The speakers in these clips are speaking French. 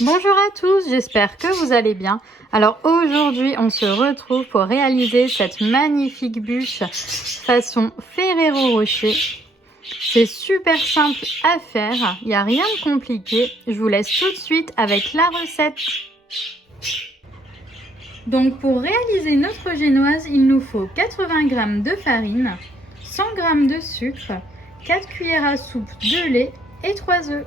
Bonjour à tous, j'espère que vous allez bien. Alors aujourd'hui, on se retrouve pour réaliser cette magnifique bûche façon Ferrero Rocher. C'est super simple à faire, il n'y a rien de compliqué. Je vous laisse tout de suite avec la recette. Donc pour réaliser notre génoise, il nous faut 80 g de farine, 100 g de sucre, 4 cuillères à soupe de lait et 3 œufs.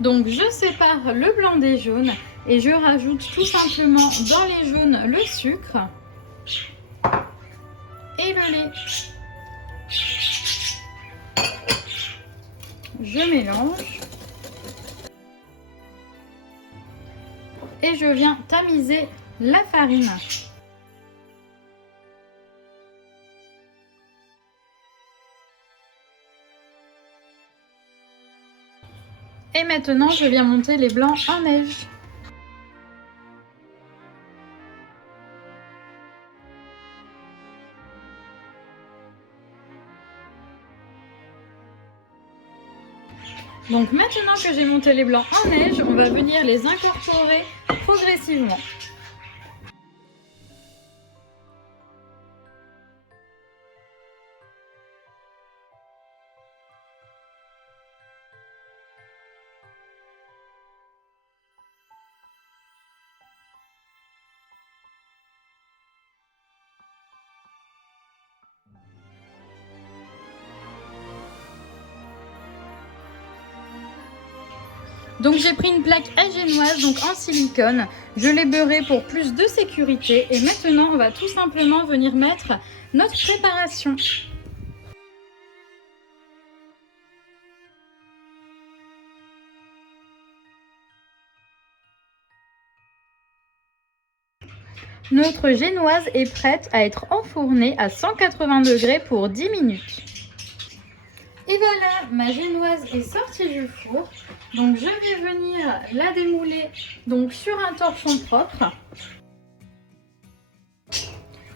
Donc je sépare le blanc des jaunes et je rajoute tout simplement dans les jaunes le sucre et le lait. Je mélange et je viens tamiser la farine. Et maintenant, je viens monter les blancs en neige. Donc maintenant que j'ai monté les blancs en neige, on va venir les incorporer progressivement. Donc j'ai pris une plaque à génoise, donc en silicone. Je l'ai beurrée pour plus de sécurité. Et maintenant, on va tout simplement venir mettre notre préparation. Notre génoise est prête à être enfournée à 180 degrés pour 10 minutes. Et voilà, ma génoise est sortie du four. Donc je vais venir la démouler donc sur un torchon propre.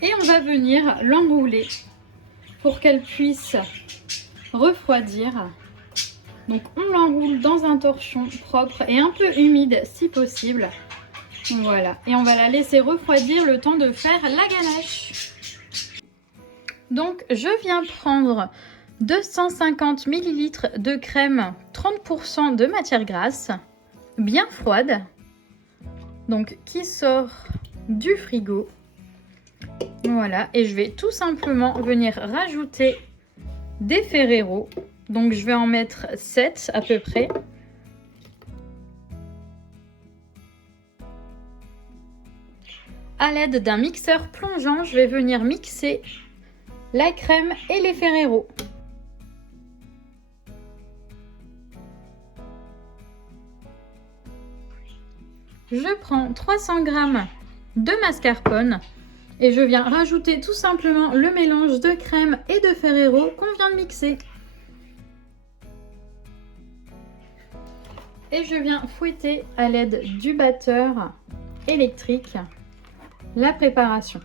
Et on va venir l'enrouler pour qu'elle puisse refroidir. Donc on l'enroule dans un torchon propre et un peu humide si possible. Voilà, et on va la laisser refroidir le temps de faire la ganache. Donc je viens prendre 250 ml de crème 30% de matière grasse, bien froide, donc qui sort du frigo. Voilà, et je vais tout simplement venir rajouter des Ferrero. Donc je vais en mettre 7 à peu près. À l'aide d'un mixeur plongeant, je vais venir mixer la crème et les Ferrero. Je prends 300 g de mascarpone et je viens rajouter tout simplement le mélange de crème et de Ferrero qu'on vient de mixer. Et je viens fouetter à l'aide du batteur électrique la préparation.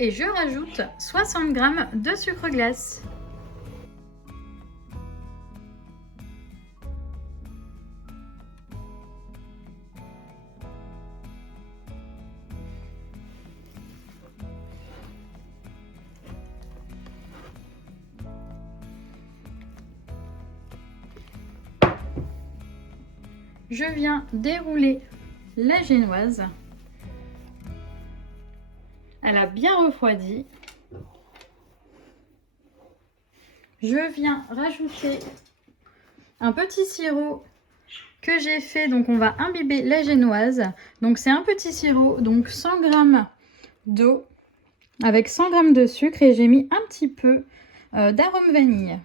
Et je rajoute 60 g de sucre glace. Je viens dérouler la génoise. Elle a bien refroidi. Je viens rajouter un petit sirop que j'ai fait. Donc on va imbiber la génoise. Donc c'est un petit sirop, donc 100 g d'eau avec 100 g de sucre et j'ai mis un petit peu d'arôme vanille.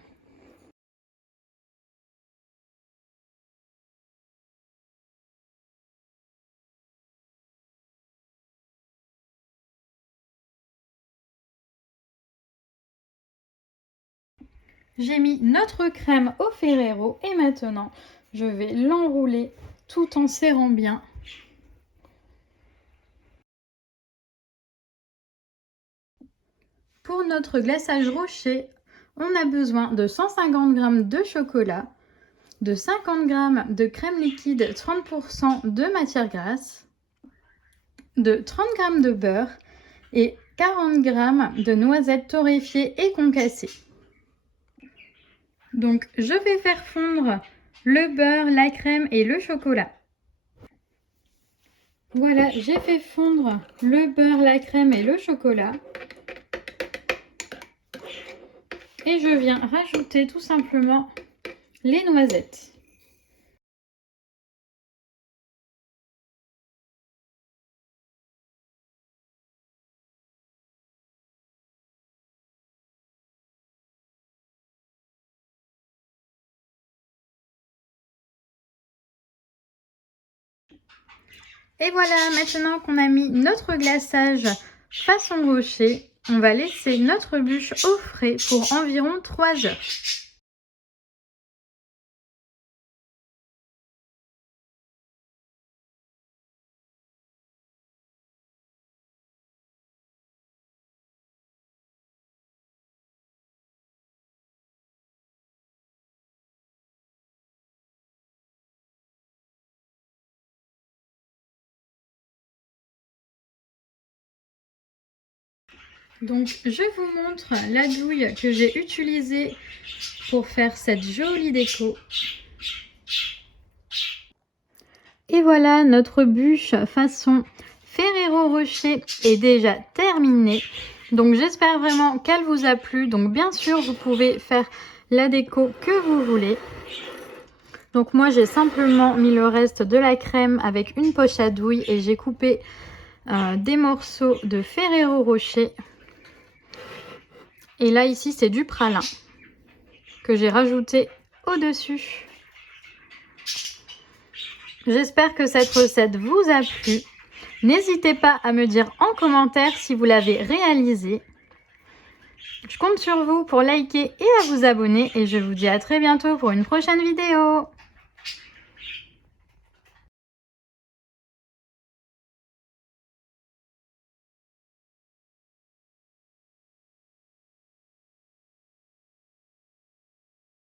J'ai mis notre crème au Ferrero et maintenant je vais l'enrouler tout en serrant bien. pour notre glaçage rocher, on a besoin de 150 g de chocolat, de 50 g de crème liquide 30% de matière grasse, de 30 g de beurre et 40 g de noisettes torréfiées et concassées. Donc je vais faire fondre le beurre, la crème et le chocolat. Voilà, j'ai fait fondre le beurre, la crème et le chocolat. Et je viens rajouter tout simplement les noisettes. Et voilà, maintenant qu'on a mis notre glaçage façon rocher, on va laisser notre bûche au frais pour environ 3 heures. Donc je vous montre la douille que j'ai utilisée pour faire cette jolie déco. Et voilà, notre bûche façon Ferrero Rocher est déjà terminée. Donc j'espère vraiment qu'elle vous a plu. Donc bien sûr, vous pouvez faire la déco que vous voulez. Donc moi j'ai simplement mis le reste de la crème avec une poche à douille et j'ai coupé des morceaux de Ferrero Rocher. Et là ici c'est du pralin que j'ai rajouté au-dessus. J'espère que cette recette vous a plu. N'hésitez pas à me dire en commentaire si vous l'avez réalisée. Je compte sur vous pour liker et à vous abonner et je vous dis à très bientôt pour une prochaine vidéo.